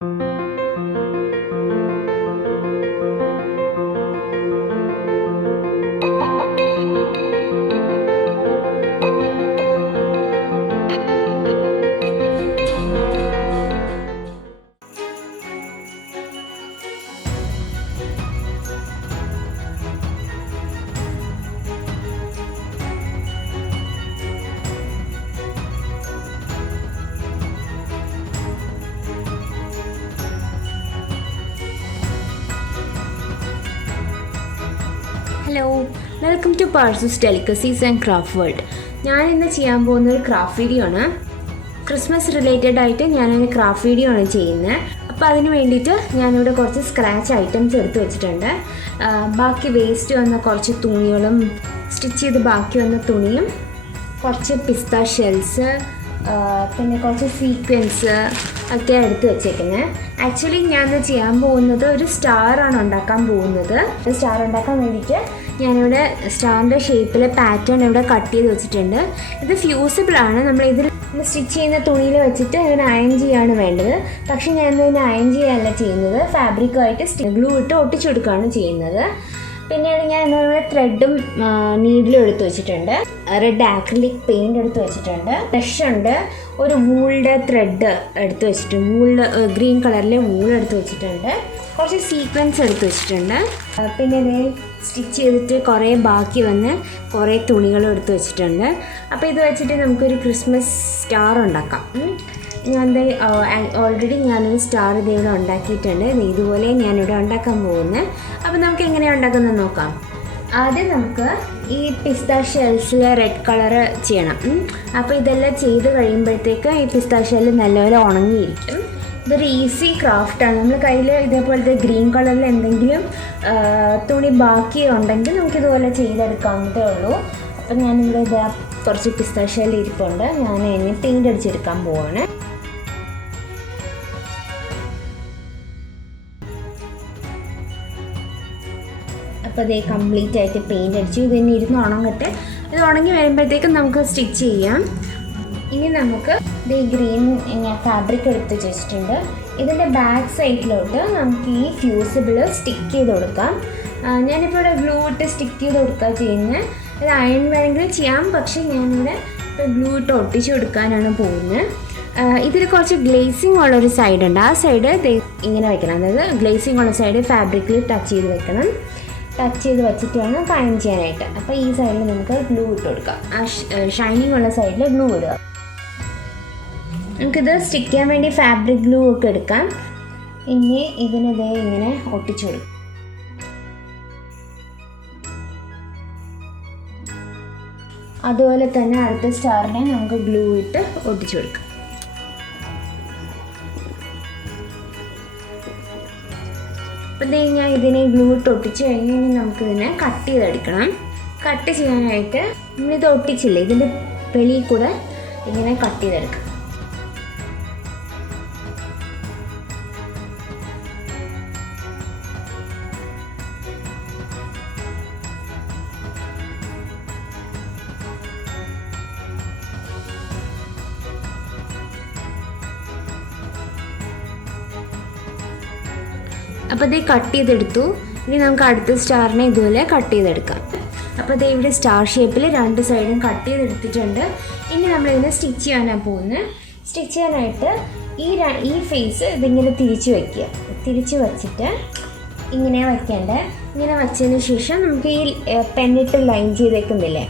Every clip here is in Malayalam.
Hello, welcome to Parsu's delicacies and craft world. ഞാനിന്ന് ചെയ്യാൻ പോകുന്ന ഒരു ക്രാഫ്റ്റ് വീഡിയോ ആണ്. ക്രിസ്മസ് റിലേറ്റഡ് ആയിട്ട് ഞാനൊരു ക്രാഫ്റ്റ് വീഡിയോ ആണ് ചെയ്യുന്നത്. അപ്പോൾ അതിന് വേണ്ടിയിട്ട് ഞാനിവിടെ കുറച്ച് സ്ക്രാച്ച് ഐറ്റംസ് എടുത്ത് വെച്ചിട്ടുണ്ട്. ബാക്കി വേസ്റ്റ് വന്ന കുറച്ച് തുണികളും സ്റ്റിച്ച് ചെയ്ത് ബാക്കി വന്ന തുണിയും കുറച്ച് പിസ്ത ഷെൽസ് പിന്നെ കുറച്ച് സീക്വൻസ് ഒക്കെ എടുത്ത് വെച്ചേക്കുന്നത്. ആക്ച്വലി ഞാനിന്ന് ചെയ്യാൻ പോകുന്നത് ഒരു സ്റ്റാറാണ് ഉണ്ടാക്കാൻ പോകുന്നത്. സ്റ്റാർ ഉണ്ടാക്കാൻ വേണ്ടിയിട്ട് ഞാനിവിടെ സ്റ്റാറിൻ്റെ ഷേപ്പിൽ പാറ്റേൺ ഇവിടെ കട്ട് ചെയ്ത് വെച്ചിട്ടുണ്ട്. ഇത് ഫ്യൂസിബിളാണ്. നമ്മളിതിൽ സ്റ്റിച്ച് ചെയ്യുന്ന തുണിയിൽ വെച്ചിട്ട് ഇതിന് അയൺ ചെയ്യാണ് വേണ്ടത്. പക്ഷേ ഞാനിതിന് അയൺ ചെയ്യാനല്ല ചെയ്യുന്നത്, ഫാബ്രിക്കുമായിട്ട് ഗ്ലൂ ഇട്ട് ഒട്ടിച്ചു കൊടുക്കുകയാണ് ചെയ്യുന്നത്. പിന്നീട് ഞാൻ ഇവിടെ ത്രെഡും നീഡിലും എടുത്ത് വെച്ചിട്ടുണ്ട്. റെഡ് ആക്രിലിക് പെയിൻറ് എടുത്ത് വെച്ചിട്ടുണ്ട്. ബ്രഷ് ഉണ്ട്. ഒരു വൂളിൻ്റെ ത്രെഡ് എടുത്ത് വെച്ചിട്ടുണ്ട്. ഗ്രീൻ കളറിലെ വൂൾ എടുത്ത് വെച്ചിട്ടുണ്ട്. കുറച്ച് സീക്വൻസ് എടുത്ത് വെച്ചിട്ടുണ്ട്. പിന്നെ ഇത് സ്റ്റിച്ച് ചെയ്തിട്ട് കുറേ ബാക്കി വന്ന് കുറേ തുണികളും എടുത്ത് വെച്ചിട്ടുണ്ട്. അപ്പോൾ ഇത് വെച്ചിട്ട് നമുക്കൊരു ക്രിസ്മസ് സ്റ്റാർ ഉണ്ടാക്കാം. ഓൾറെഡി ഞാനൊരു സ്റ്റാർ ഇതിവിടെ ഉണ്ടാക്കിയിട്ടുണ്ട്. ഇതുപോലെ ഞാനിവിടെ ഉണ്ടാക്കാൻ പോകുന്നത്. അപ്പോൾ നമുക്ക് എങ്ങനെയാണ് ഉണ്ടാക്കുന്നത് നോക്കാം. ആദ്യം നമുക്ക് ഈ പിസ്ത ഷെൽസിൽ റെഡ് കളറ് ചെയ്യണം. അപ്പോൾ ഇതെല്ലാം ചെയ്ത് കഴിയുമ്പോഴത്തേക്ക് ഈ പിസ്ത ഷെല്ല് നല്ലപോലെ ഉണങ്ങിയിരിക്കും. ഇതൊരു ഈസി ക്രാഫ്റ്റാണ്. നമ്മൾ കയ്യിൽ ഇതേപോലത്തെ ഗ്രീൻ കളറിൽ എന്തെങ്കിലും തുണി ബാക്കി ഉണ്ടെങ്കിൽ നമുക്കിതുപോലെ ചെയ്തെടുക്കാവുന്നതേ ഉള്ളൂ. അപ്പം ഞാനിവിടെ ഇതാ കുറച്ച് പിസ്ത ഷെല്ല് ഇരിപ്പുണ്ട്. ഞാൻ അതിനെ പെയിൻ്റ് അടിച്ചെടുക്കാൻ പോവാണ്. അപ്പോൾ അതേ കംപ്ലീറ്റ് ആയിട്ട് പെയിൻ്റ് അടിച്ചു. ഇതിന് ഇരുന്ന് ഉണങ്ങട്ടെ. ഇത് ഉണങ്ങി വരുമ്പോഴത്തേക്കും നമുക്ക് സ്റ്റിച്ച് ചെയ്യാം. ഇനി നമുക്ക് ഇത് ഗ്രീൻ ഞാൻ ഫാബ്രിക് എടുത്ത് വെച്ചിട്ടുണ്ട്. ഇതിൻ്റെ ബാക്ക് സൈഡിലോട്ട് നമുക്ക് ഈ ഫ്യൂസിബിൾ സ്റ്റിക്ക് ചെയ്ത് കൊടുക്കാം. ഞാനിപ്പോൾ ഇവിടെ ഗ്ലൂ ഇട്ട് സ്റ്റിക്ക് ചെയ്ത് കൊടുക്കുക ചെയ്യുന്നത്. ഇത് അയൺ വേണമെങ്കിൽ ചെയ്യാം, പക്ഷേ ഞാനിവിടെ ഇപ്പോൾ ഗ്ലൂ ഇട്ട് ഒട്ടിച്ച് കൊടുക്കാനാണ് പോകുന്നത്. ഇതിൽ കുറച്ച് ഗ്ലേസിങ് ഉള്ളൊരു സൈഡുണ്ട്. ആ സൈഡ് ഇങ്ങനെ വെക്കണം. അതായത് ഗ്ലേസിങ് ഉള്ള സൈഡ് ഫാബ്രിക്കിൽ ടച്ച് ചെയ്ത് വെക്കണം. ടച്ച് ചെയ്ത് വെച്ചിട്ട് വേണം അയൺ ചെയ്യാനായിട്ട്. അപ്പോൾ ഈ സൈഡിൽ നമുക്ക് ഗ്ലൂ ഇട്ട് കൊടുക്കാം. ആ ഷൈനിങ് ഉള്ള സൈഡിൽ ഗ്ലൂ ഇടുക. നമുക്കിത് സ്റ്റിക്ക് ചെയ്യാൻ വേണ്ടി ഫാബ്രിക് ഗ്ലൂ ഒക്കെ എടുക്കാം. ഇനി ഇതിനിതേ ഇങ്ങനെ ഒട്ടിച്ചു കൊടുക്കും. അതുപോലെ തന്നെ അടുത്ത സ്റ്റാറിനെ നമുക്ക് ഗ്ലൂ ഇട്ട് ഒട്ടിച്ചു കൊടുക്കാം. അപ്പം ഞാൻ ഇതിനെ ഗ്ലൂ ഇട്ട് ഒട്ടിച്ച് കഴിഞ്ഞ് ഇനി നമുക്കിതിനെ കട്ട് ചെയ്തെടുക്കണം. കട്ട് ചെയ്യാനായിട്ട് നമ്മളിത് ഒട്ടിച്ചില്ലേ, ഇതിൻ്റെ വെളിയിൽ കൂടെ ഇങ്ങനെ കട്ട് ചെയ്തെടുക്കാം. അപ്പോൾ ഇത് കട്ട് ചെയ്തെടുത്തു. ഇനി നമുക്ക് അടുത്ത സ്റ്റാറിനെ ഇതുപോലെ കട്ട് ചെയ്തെടുക്കാം. അപ്പോൾ ഇത് ഇവിടെ സ്റ്റാർ ഷേപ്പിൽ രണ്ട് സൈഡും കട്ട് ചെയ്തെടുത്തിട്ടുണ്ട്. ഇനി നമ്മളിതിനെ സ്റ്റിച്ച് ചെയ്യാനാണ് പോകുന്നത്. സ്റ്റിച്ച് ചെയ്യാനായിട്ട് ഈ ഫേസ് ഇതിങ്ങനെ തിരിച്ച് വയ്ക്കുക. തിരിച്ച് വച്ചിട്ട് ഇങ്ങനെ വയ്ക്കേണ്ടത്. ഇങ്ങനെ വച്ചതിന് ശേഷം നമുക്ക് ഈ പെന്നിട്ട് ലൈൻ ചെയ്തേക്കുന്നില്ലേ,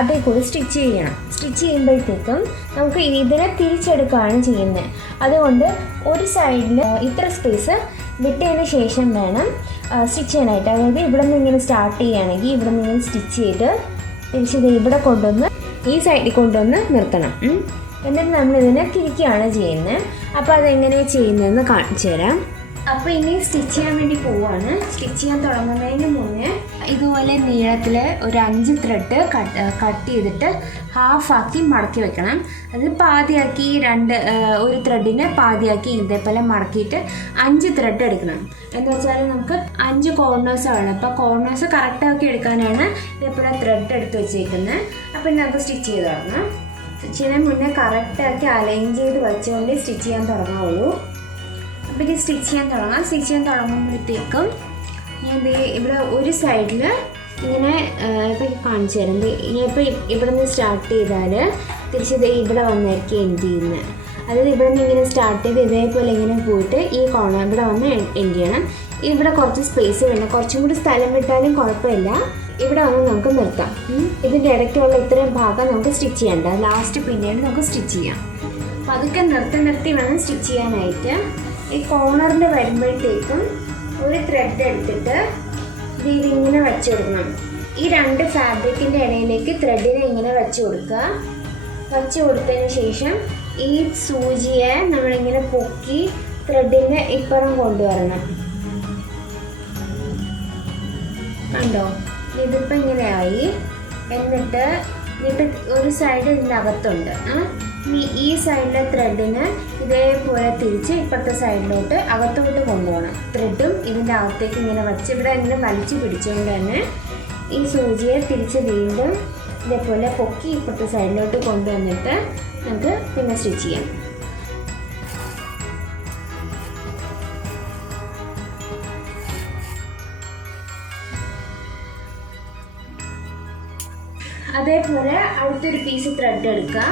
അതേ കൂടി സ്റ്റിച്ച് ചെയ്യണം. സ്റ്റിച്ച് ചെയ്യുമ്പോഴത്തേക്കും നമുക്ക് ഇതിനെ തിരിച്ചെടുക്കുകയാണ് ചെയ്യുന്നത്. അതുകൊണ്ട് ഒരു സൈഡിൽ ഇത്ര സ്പേസ് വിട്ടതിന് ശേഷം വേണം സ്റ്റിച്ച് ചെയ്യാനായിട്ട്. അതായത് ഇവിടെ നിന്ന് ഇങ്ങനെ സ്റ്റാർട്ട് ചെയ്യുകയാണെങ്കിൽ ഇവിടെ നിന്ന് ഇങ്ങനെ സ്റ്റിച്ച് ചെയ്ത് തിരിച്ചത് ഇവിടെ കൊണ്ടുവന്ന് ഈ സൈഡിൽ കൊണ്ടുവന്ന് നിർത്തണം. എന്നിട്ട് നമ്മളിതിനെ തിരിക്കുകയാണ് ചെയ്യുന്നത്. അപ്പോൾ അതെങ്ങനെയാണ് ചെയ്യുന്നതെന്ന് കാണിച്ചു തരാം. അപ്പോൾ ഇനി സ്റ്റിച്ച് ചെയ്യാൻ വേണ്ടി പോവുകയാണ്. സ്റ്റിച്ച് ചെയ്യാൻ തുടങ്ങുന്നതിന് മുന്നേ ഇതുപോലെ നീളത്തിൽ ഒരു 5 ത്രെഡ് കട്ട് ചെയ്തിട്ട് ഹാഫാക്കി മടക്കി വെക്കണം. അത് പാതിയാക്കി ഒരു ത്രെഡിനെ പാതിയാക്കി ഇതേപോലെ മടക്കിയിട്ട് 5 ത്രെഡ് എടുക്കണം. എന്ന് വെച്ചാൽ നമുക്ക് 5 കോർണേഴ്സാണ്. അപ്പോൾ കോർണേഴ്സ് കറക്റ്റാക്കി എടുക്കാനാണ് ഇതേപോലെ ത്രെഡ് എടുത്ത് വെച്ചേക്കുന്നത്. അപ്പോൾ നമുക്ക് സ്റ്റിച്ച് ചെയ്ത് തുടങ്ങാം. സ്റ്റിച്ച് ചെയ്യുന്നതിന് മുന്നേ കറക്റ്റാക്കി അലൈൻ ചെയ്ത് വെച്ചുകൊണ്ട് സ്റ്റിച്ച് ചെയ്യാൻ തുടങ്ങാവുള്ളൂ. അപ്പോൾ നമുക്കെങ്കിൽ സ്റ്റിച്ച് ചെയ്യാൻ തുടങ്ങാം. സ്റ്റിച്ച് ചെയ്യാൻ തുടങ്ങുമ്പോഴത്തേക്കും ഞാൻ ഇവിടെ ഒരു സൈഡിൽ ഇങ്ങനെ ഇപ്പോൾ കാണിച്ചു തരാം. ഞാൻ ഇപ്പോൾ ഇവിടെ നിന്ന് സ്റ്റാർട്ട് ചെയ്താൽ തിരിച്ച് ഇവിടെ വന്നായിരിക്കും എൻഡ് ചെയ്യുന്നത്. അതായത് ഇവിടെ നിന്ന് ഇങ്ങനെ സ്റ്റാർട്ട് ചെയ്ത് ഇതേപോലെ ഇങ്ങനെ പോയിട്ട് ഈ കോർണർ ഇവിടെ വന്ന് എൻഡ് ചെയ്യണം. ഇവിടെ കുറച്ച് സ്പേസ് വേണം, കുറച്ചും കൂടി സ്ഥലം വിട്ടാലും കുഴപ്പമില്ല. ഇവിടെ വന്ന് നമുക്ക് നിർത്താം. ഇതിൻ്റെ ഇടയ്ക്കുള്ള ഇത്രയും ഭാഗം നമുക്ക് സ്റ്റിച്ച് ചെയ്യേണ്ട, ലാസ്റ്റ് പിന്നീട് നമുക്ക് സ്റ്റിച്ച് ചെയ്യാം. അപ്പോൾ അതൊക്കെ നിർത്തി വേണം സ്റ്റിച്ച് ചെയ്യാനായിട്ട്. ഈ കോർണറിൽ വരുമ്പോഴത്തേക്കും ഒരു ത്രെഡ് എടുത്തിട്ട് ഇതിങ്ങനെ വെച്ച് കൊടുക്കണം. ഈ രണ്ട് ഫാബ്രിക്കിൻ്റെ ഇടയിലേക്ക് ത്രെഡിനെ ഇങ്ങനെ വെച്ച് കൊടുക്കുക. വെച്ച് കൊടുത്തതിന് ശേഷം ഈ സൂചിയെ നമ്മളിങ്ങനെ പൊക്കി ത്രെഡിൻ്റെ ഇപ്പുറം കൊണ്ടുവരണം. കണ്ടോ, ഇതിപ്പോൾ ഇങ്ങനെയായി. എന്നിട്ട് ഒരു സൈഡ് ഇതിൻ്റെ അകത്തുണ്ട്. ഇനി ഈ സൈഡിലെ ത്രെഡിന് ഇതേപോലെ തിരിച്ച് ഇപ്പുറത്തെ സൈഡിലോട്ട് അകത്തോട്ട് കൊണ്ടുപോകണം. ത്രെഡും ഇതിൻ്റെ അകത്തേക്ക് ഇങ്ങനെ വച്ച് ഇവിടെ ഇങ്ങനെ വലിച്ചു പിടിച്ചുകൊണ്ട് തന്നെ ഈ സൂചിയെ തിരിച്ച് വീണ്ടും ഇതേപോലെ പൊക്കി ഇപ്പുറത്തെ സൈഡിലോട്ട് കൊണ്ടുവന്നിട്ട് നമുക്ക് പിന്നെ സ്റ്റിച്ച് ചെയ്യാം. അതേപോലെ അടുത്തൊരു പീസ് ത്രെഡ് എടുക്കുക.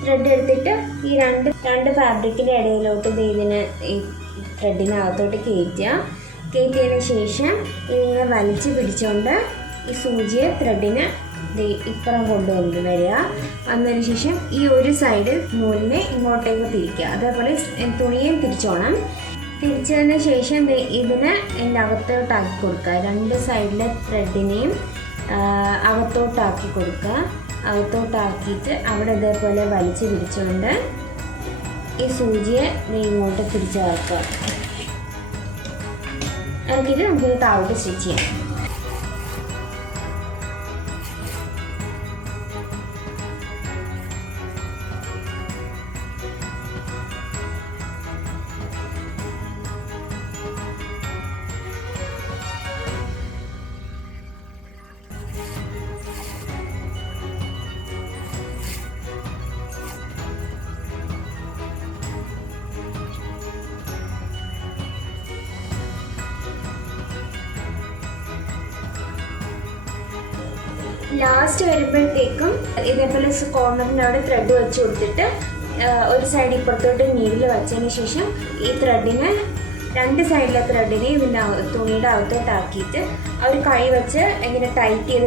ത്രെഡ് എടുത്തിട്ട് ഈ രണ്ട് ഫാബ്രിക്കിൻ്റെ ഇടയിലോട്ട് ഇതിനെ ഈ ത്രെഡിനകത്തോട്ട് കയറ്റിയതിന് ശേഷം ഇതിങ്ങനെ വലിച്ച് പിടിച്ചുകൊണ്ട് ഈ സൂചിയെ ത്രെഡിന് ഇപ്പുറം കൊണ്ടുവന്ന് വരിക. വന്നതിന് ശേഷം ഈ ഒരു സൈഡ് നൂലിനെ ഇങ്ങോട്ടേക്ക് തിരിക്കുക. അതേപോലെ തുണിയും തിരിച്ചോണം. തിരിച്ചതിന് ശേഷം ഇതിനെ എൻ്റെ അകത്തോട്ടാക്കി കൊടുക്കുക. രണ്ട് സൈഡിലെ ത്രെഡിനെയും അകത്തോട്ടാക്കി കൊടുക്കുക. അകത്തോട്ടാക്കിയിട്ട് അവിടെ ഇതേപോലെ വലിച്ച് പിടിച്ചുകൊണ്ട് ഈ സൂചിയെ ഇങ്ങോട്ട് തിരിച്ച് ചേർക്കുക. ഇറക്കിയിട്ട് നമുക്കിത് താഴോട്ട് സ്റ്റിച്ച് ചെയ്യാം. ലാസ്റ്റ് വരുമ്പോഴത്തേക്കും ഇതേപോലെ കോർണറിൻ്റെ അവിടെ ത്രെഡ് വെച്ച് കൊടുത്തിട്ട് ഒരു സൈഡ് ഇപ്പുറത്തോട്ട് നീഡിൽ വെച്ചതിന് ശേഷം ഈ ത്രെഡിനെ രണ്ട് സൈഡിലെ ത്രെഡിനെ ഇതിൻ്റെ തുണിയുടെ അകത്തോട്ടാക്കിയിട്ട് ഒരു കൈ വെച്ച് ഇങ്ങനെ ടൈറ്റ് ചെയ്ത്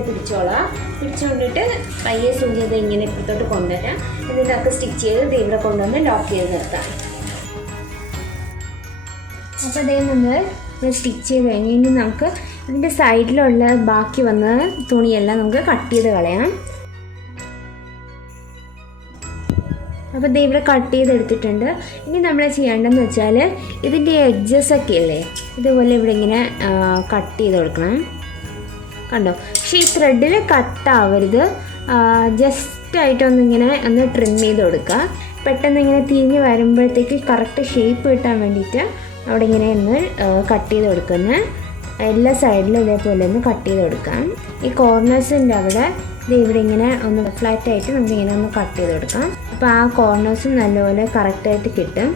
പിടിച്ചുകൊണ്ടിട്ട് പയ്യെ സൂചി ചെയ്ത് ഇങ്ങനെ ഇപ്പുറത്തോട്ട് കൊണ്ടുവരാം. ഇതിനൊക്കെ സ്റ്റിച്ച് ചെയ്ത് ഇവിടെ കൊണ്ടുവന്ന് ലോക്ക് ചെയ്ത് നിർത്താം. അപ്പോൾ അതേ നമ്മൾ സ്റ്റിച്ച് ചെയ്ത് കഴിഞ്ഞ് ഇനി നമുക്ക് ഇതിൻ്റെ സൈഡിലുള്ള ബാക്കി വന്ന തുണിയെല്ലാം നമുക്ക് കട്ട് ചെയ്ത് കളയാം. അപ്പോൾ ദേ ഇവിടെ കട്ട് ചെയ്തെടുത്തിട്ടുണ്ട്. ഇനി നമ്മൾ ചെയ്യേണ്ടതെന്ന് വെച്ചാൽ ഇതിൻ്റെ എഡ്ജസൊക്കെ അല്ലേ ഇതുപോലെ ഇവിടെ ഇങ്ങനെ കട്ട് ചെയ്ത് കൊടുക്കണം. കണ്ടോ, പക്ഷേ ഈ ത്രെഡിൽ കട്ടാവരുത്. ജസ്റ്റായിട്ടൊന്നിങ്ങനെ ഒന്ന് ട്രിം ചെയ്ത് കൊടുക്കുക. പെട്ടെന്ന് ഇങ്ങനെ തിരിഞ്ഞ് വരുമ്പോഴത്തേക്ക് കറക്റ്റ് ഷേപ്പ് കിട്ടാൻ വേണ്ടിയിട്ട് അവിടെ ഇങ്ങനെ ഒന്ന് കട്ട് ചെയ്ത് കൊടുക്കുന്ന എല്ലാ സൈഡിലും ഇതേപോലെ ഒന്ന് കട്ട് ചെയ്ത് കൊടുക്കാം. ഈ കോർണേഴ്സിൻ്റെ അവിടെ ഇവിടെ ഇങ്ങനെ ഒന്ന് ഫ്ലാറ്റായിട്ട് നമുക്കിങ്ങനെ ഒന്ന് കട്ട് ചെയ്ത് കൊടുക്കാം. അപ്പോൾ ആ കോർണേഴ്സും നല്ലപോലെ കറക്റ്റായിട്ട് കിട്ടും.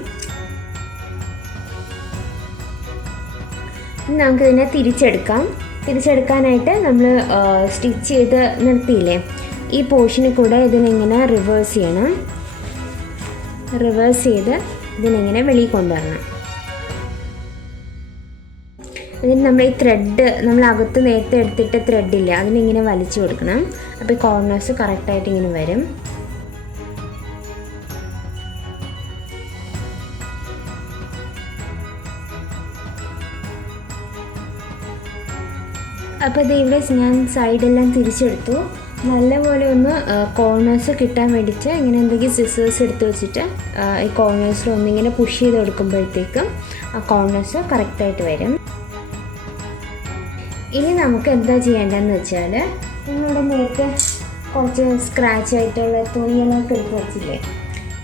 നമുക്കിതിനെ തിരിച്ചെടുക്കാനായിട്ട് നമ്മൾ സ്റ്റിച്ച് ചെയ്ത് നിർത്തിയില്ലേ, ഈ പോർഷനിൽ കൂടെ ഇതിനിങ്ങനെ റിവേഴ്സ് ചെയ്യണം. റിവേഴ്സ് ചെയ്ത് ഇതിനിങ്ങനെ വെളിയിൽ കൊണ്ടുവരണം. ഇതിന് നമ്മൾ ഈ ത്രെഡ് നമ്മൾ അകത്ത് നേരത്തെ എടുത്തിട്ട് ത്രെഡില്ല അതിനിങ്ങനെ വലിച്ചു കൊടുക്കണം. അപ്പോൾ ഈ കോർണേഴ്സ് കറക്റ്റായിട്ട് ഇങ്ങനെ വരും. അപ്പോൾ ഇത് ഇവിടെ ഞാൻ സൈഡെല്ലാം തിരിച്ചെടുത്തു. നല്ലപോലെ ഒന്ന് കോർണേഴ്സ് കിട്ടാൻ വേണ്ടിയിട്ട് ഇങ്ങനെ എന്തെങ്കിലും സിസേഴ്സ് എടുത്ത് വെച്ചിട്ട് ഈ കോർണേഴ്സിൽ ഒന്നിങ്ങനെ പുഷ് ചെയ്ത് കൊടുക്കുമ്പോഴത്തേക്കും ആ കോർണേഴ്സ് കറക്റ്റായിട്ട് വരും. ഇനി നമുക്ക് എന്താ ചെയ്യേണ്ടതെന്ന് വെച്ചാൽ നിങ്ങളുടെ നേരത്തെ കുറച്ച് സ്ക്രാച്ച് ആയിട്ടുള്ള തുണികളൊക്കെ എടുത്ത് വെച്ചില്ലേ,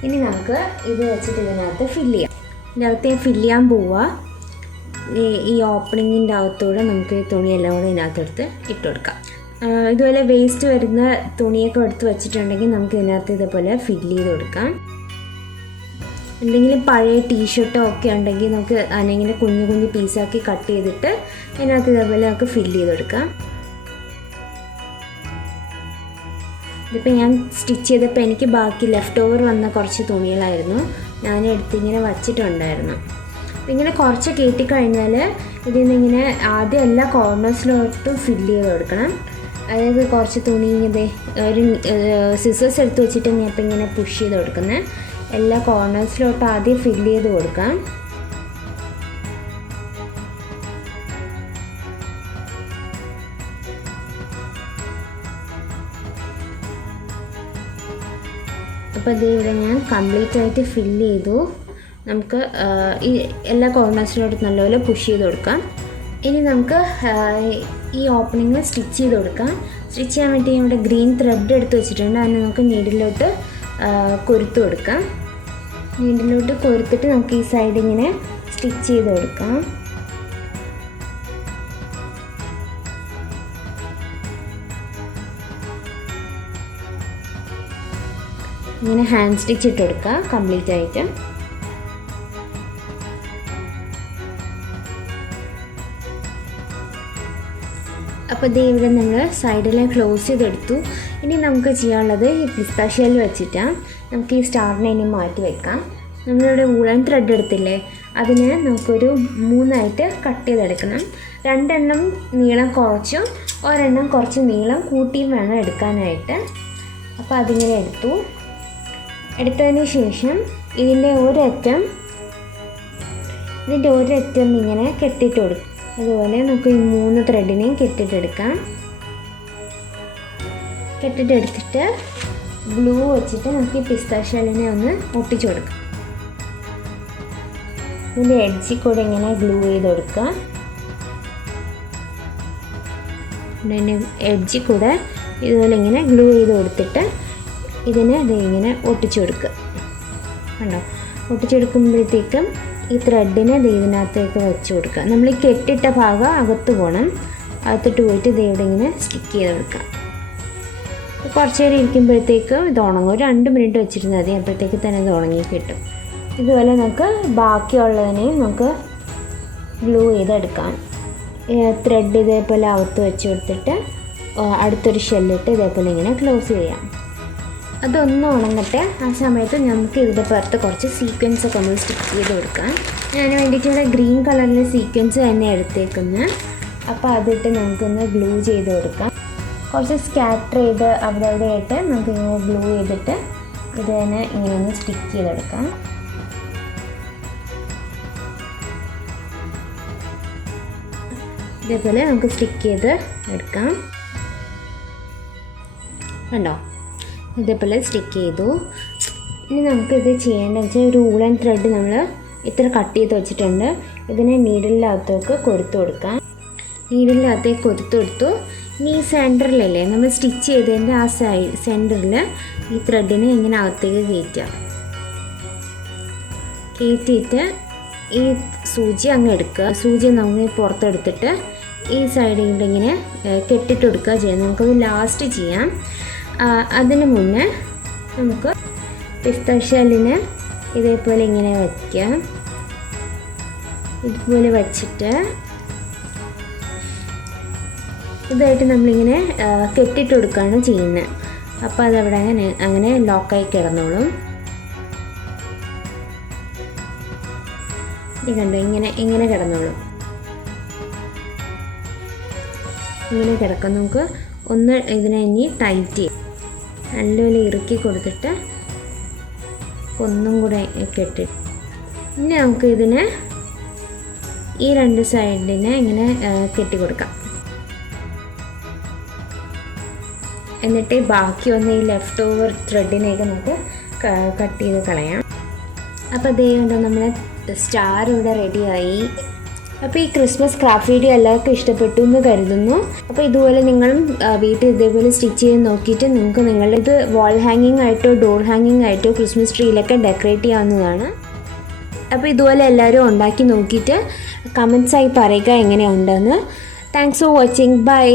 ഇനി നമുക്ക് ഇത് വെച്ചിട്ട് ഇതിനകത്ത് ഫില്ല് ചെയ്യാം. ഇതിനകത്ത് ഫില്ല് ചെയ്യാൻ പോവുക. ഈ ഓപ്പണിങ്ങിൻ്റെ അകത്തൂടെ നമുക്ക് ഈ തുണിയെല്ലാം കൂടെ ഇതിനകത്തെടുത്ത് ഇട്ട് കൊടുക്കാം. ഇതുപോലെ വേസ്റ്റ് വരുന്ന തുണിയൊക്കെ എടുത്ത് വെച്ചിട്ടുണ്ടെങ്കിൽ നമുക്ക് ഇതിനകത്ത് ഇതുപോലെ ഫില്ല് ചെയ്ത് കൊടുക്കാം. എന്തെങ്കിലും പഴയ ടീഷർട്ടോ ഒക്കെ ഉണ്ടെങ്കിൽ നമുക്ക് അതിനെ കുഞ്ഞു കുഞ്ഞു പീസാക്കി കട്ട് ചെയ്തിട്ട് അതിനകത്ത് ഇതേപോലെ നമുക്ക് ഫില്ല് ചെയ്തെടുക്കാം. ഇതിപ്പോൾ ഞാൻ സ്റ്റിച്ച് ചെയ്തപ്പോൾ എനിക്ക് ബാക്കി ലെഫ്റ്റ് ഓവർ വന്ന കുറച്ച് തുണികളായിരുന്നു ഞാൻ എടുത്തിങ്ങനെ വച്ചിട്ടുണ്ടായിരുന്നു. അപ്പോൾ ഇങ്ങനെ കുറച്ച് കയറ്റിക്കഴിഞ്ഞാൽ ഇതിൽ നിന്നിങ്ങനെ ആദ്യം എല്ലാ കോർണേഴ്സിലോട്ടും ഫില്ല് ചെയ്ത് കൊടുക്കണം. അതായത് കുറച്ച് തുണി ഇങ്ങനെ ഒരു സിസേഴ്സ് എടുത്ത് വെച്ചിട്ട് ഞാൻ ഇപ്പം ഇങ്ങനെ പുഷ് ചെയ്ത് കൊടുക്കുന്നത്. എല്ലാ കോർണേഴ്സിലോട്ടും ആദ്യം ഫില്ല് ചെയ്ത് കൊടുക്കാം. അപ്പോൾ ഇത് ഇവിടെ ഞാൻ കംപ്ലീറ്റ് ആയിട്ട് ഫില്ല് ചെയ്തു. നമുക്ക് ഈ എല്ലാ കോർണേഴ്സിലോട്ടും നല്ലപോലെ പുഷ് ചെയ്ത് കൊടുക്കാം. ഇനി നമുക്ക് ഈ ഓപ്പണിങ് സ്റ്റിച്ച് ചെയ്ത് കൊടുക്കാം. സ്റ്റിച്ച് ചെയ്യാൻ വേണ്ടി ഇവിടെ ഗ്രീൻ ത്രെഡ് എടുത്ത് വെച്ചിട്ടുണ്ട്. അതിന് നമുക്ക് നീഡിലോട്ട് കൊരുത്ത് കൊടുക്കാം. നീഡിലോട്ട് കൊരുത്തിട്ട് നമുക്ക് ഈ സൈഡ് ഇങ്ങനെ സ്റ്റിച്ച് ചെയ്ത് കൊടുക്കാം. ഇങ്ങനെ ഹാൻഡ് സ്റ്റിച്ച് ഇട്ട് കൊടുക്കുക കംപ്ലീറ്റ് ആയിട്ട്. അപ്പോൾ ഇത് ഇവിടെ നമ്മൾ സൈഡിലെ ക്ലോസ് ചെയ്തെടുത്തു. ഇനി നമുക്ക് ചെയ്യാനുള്ളത് ഈ പിസ്താഷ്യയിൽ വെച്ചിട്ടാണ് നമുക്ക് ഈ സ്റ്റാറിനെ ഇനി മാറ്റി വെക്കാം. നമ്മളിവിടെ വൂളൻ ത്രെഡ് എടുത്തില്ലേ, അതിനെ നമുക്കൊരു 3ആയിട്ട് കട്ട് ചെയ്തെടുക്കണം. 2 എണ്ണം നീളം കുറച്ചും ഒരെണ്ണം കുറച്ച് നീളം കൂട്ടിയും വേണം എടുക്കാനായിട്ട്. അപ്പോൾ അതിങ്ങനെ എടുത്തതിന് ശേഷം ഇതിൻ്റെ ഒരറ്റം ഇങ്ങനെ കെട്ടിയിട്ട് കൊടുക്കും. അതുപോലെ നമുക്ക് ഈ 3 ത്രെഡിനെയും കെട്ടിയിട്ടെടുക്കാം. കെട്ടിയിട്ടെടുത്തിട്ട് ഗ്ലൂ വെച്ചിട്ട് നമുക്ക് ഈ പിസ്താഷ്യലിനെ ഒന്ന് ഒട്ടിച്ചു കൊടുക്കാം. ഇതിൻ്റെ എഡ്ജിൽ കൂടെ ഇങ്ങനെ ഗ്ലൂ ചെയ്ത് കൊടുക്കുക. പിന്നെ എഡ്ജിൽ കൂടെ ഇതുപോലെ ഇങ്ങനെ ഗ്ലൂ ചെയ്ത് കൊടുത്തിട്ട് ഇതിനെ ഇങ്ങനെ ഒട്ടിച്ചു കൊടുക്കുക. കണ്ടോ? ഒട്ടിച്ചെടുക്കുമ്പോഴത്തേക്കും ഈ ത്രെഡിനെ ഇതിനകത്തേക്ക് വെച്ച് കൊടുക്കുക. നമ്മൾ ഈ കെട്ടിട്ട ഭാഗം അകത്ത് പോകണം. അകത്തിട്ട് പോയിട്ട് ഇവിടെ ഇങ്ങനെ സ്റ്റിക്ക് ചെയ്ത് കൊടുക്കുക. കുറച്ച് നേരം ഇരിക്കുമ്പോഴത്തേക്കും ഇത് ഉണങ്ങും. ഒരു 2 മിനിറ്റ് വെച്ചിരുന്നാൽ മതി. അപ്പോഴത്തേക്ക് തന്നെ ഇത് ഉണങ്ങി കിട്ടും. ഇതുപോലെ നമുക്ക് ബാക്കിയുള്ളതിനെയും നമുക്ക് ഗ്ലൂ ചെയ്തെടുക്കാം. ത്രെഡ് ഇതേപോലെ അകത്ത് വെച്ച് കൊടുത്തിട്ട് അടുത്തൊരു ഷെല്ലിട്ട് ഇതേപോലെ ഇങ്ങനെ ക്ലോസ് ചെയ്യാം. അതൊന്നും ഉണങ്ങട്ടെ. ആ സമയത്ത് നമുക്ക് ഇതിൻ്റെ പുറത്ത് കുറച്ച് സീക്വൻസ് ഒക്കെ ഒന്ന് സ്റ്റിച്ച് ചെയ്ത് കൊടുക്കാം. അതിന് വേണ്ടിയിട്ട് ഇവിടെ ഗ്രീൻ കളറിലെ സീക്വൻസ് തന്നെ എടുത്തേക്കുന്നത്. അപ്പോൾ അതിട്ട് നമുക്കൊന്ന് ഗ്ലൂ ചെയ്ത് കൊടുക്കാം. കുറച്ച് സ്കാറ്റർ ചെയ്ത് അവിടെ ആയിട്ട് നമുക്ക് ഇങ്ങനെ ഗ്ലൂ ചെയ്തിട്ട് ഇത് തന്നെ ഇങ്ങനെ ഒന്ന് സ്റ്റിക്ക് ചെയ്തെടുക്കാം. ഇതേപോലെ നമുക്ക് സ്റ്റിക്ക് ചെയ്ത് എടുക്കാം. കണ്ടോ? ഇതേപോലെ സ്റ്റിക്ക് ചെയ്തു. ഇനി നമുക്കിത് ചെയ്യേണ്ടതെന്ന് വെച്ചാൽ ഒരു വൂളൻ ത്രെഡ് നമ്മൾ ഇത്ര കട്ട് ചെയ്ത് വെച്ചിട്ടുണ്ട്. ഇതിനെ നീഡിലകത്തേക്ക് കൊരുത്ത് കൊടുക്കാം. നീഡിലകത്തേക്ക് കൊരുത്ത് കൊടുത്തു. ഇനി ഈ സെൻറ്ററിലല്ലേ നമ്മൾ സ്റ്റിച്ച് ചെയ്തതിൻ്റെ ആ സെൻറ്ററിൽ ഈ ത്രെഡിനെ ഇങ്ങനെ അകത്തേക്ക് കയറ്റിയിട്ട് ഈ സൂചി അങ്ങ് എടുക്കുക. സൂചി നമുക്ക് പുറത്തെടുത്തിട്ട് ഈ സൈഡിൽ ഇങ്ങനെ കെട്ടിട്ട് കൊടുക്കുക ചെയ്യാം. നമുക്കത് ലാസ്റ്റ് ചെയ്യാം. അതിന് മുന്നേ നമുക്ക് പിസ്താഷ്യലിനെ ഇതേപോലെ ഇങ്ങനെ വയ്ക്കാം. ഇതുപോലെ വച്ചിട്ട് ഇതായിട്ട് നമ്മളിങ്ങനെ കെട്ടിട്ട് കൊടുക്കുകയാണ് ചെയ്യുന്നത്. അപ്പോൾ അതവിടെ അങ്ങനെ ലോക്കായി കിടന്നോളും. ഇത് കണ്ടോ? ഇങ്ങനെ കിടന്നോളും. ഇങ്ങനെ കിടക്കാം. നമുക്ക് ഒന്ന് ഇതിനെ ഇനി ടൈറ്റ് ചെയ്യും. നല്ലപോലെ ഇറുക്കി കൊടുത്തിട്ട് ഒന്നും കൂടെ കെട്ടി. ഇനി നമുക്ക് ഇതിനെ ഈ 2 സൈഡിനെ ഇങ്ങനെ കെട്ടി കൊടുക്കാം. എന്നിട്ട് ബാക്കി വന്ന് ഈ ലെഫ്റ്റ് ഓവർ ത്രെഡിനെയൊക്കെ നമുക്ക് കട്ട് ചെയ്ത് കളയാം. അപ്പോൾ അതേ കണ്ടോ, നമ്മളെ സ്റ്റാർ ഇവിടെ റെഡിയായി. അപ്പോൾ ഈ ക്രിസ്മസ് ക്രാഫ്റ്റ് വീഡിയോ എല്ലാവർക്കും ഇഷ്ടപ്പെട്ടു എന്ന് കരുതുന്നു. അപ്പോൾ ഇതുപോലെ നിങ്ങളും വീട്ടിൽ ഇതേപോലെ സ്റ്റിച്ച് ചെയ്ത് നോക്കിയിട്ട് നിങ്ങൾക്ക് നിങ്ങളുടെ ഇത് വാൾ ഹാങ്ങിങ് ആയിട്ടോ ഡോർ ഹാങ്ങിങ് ആയിട്ടോ ക്രിസ്മസ് ട്രീയിലൊക്കെ ഡെക്കറേറ്റ് ചെയ്യാവുന്നതാണ്. അപ്പോൾ ഇതുപോലെ എല്ലാവരും ഉണ്ടാക്കി നോക്കിയിട്ട് കമൻസായി പറയുക എങ്ങനെയുണ്ടെന്ന്. Thanks for watching. ബൈ.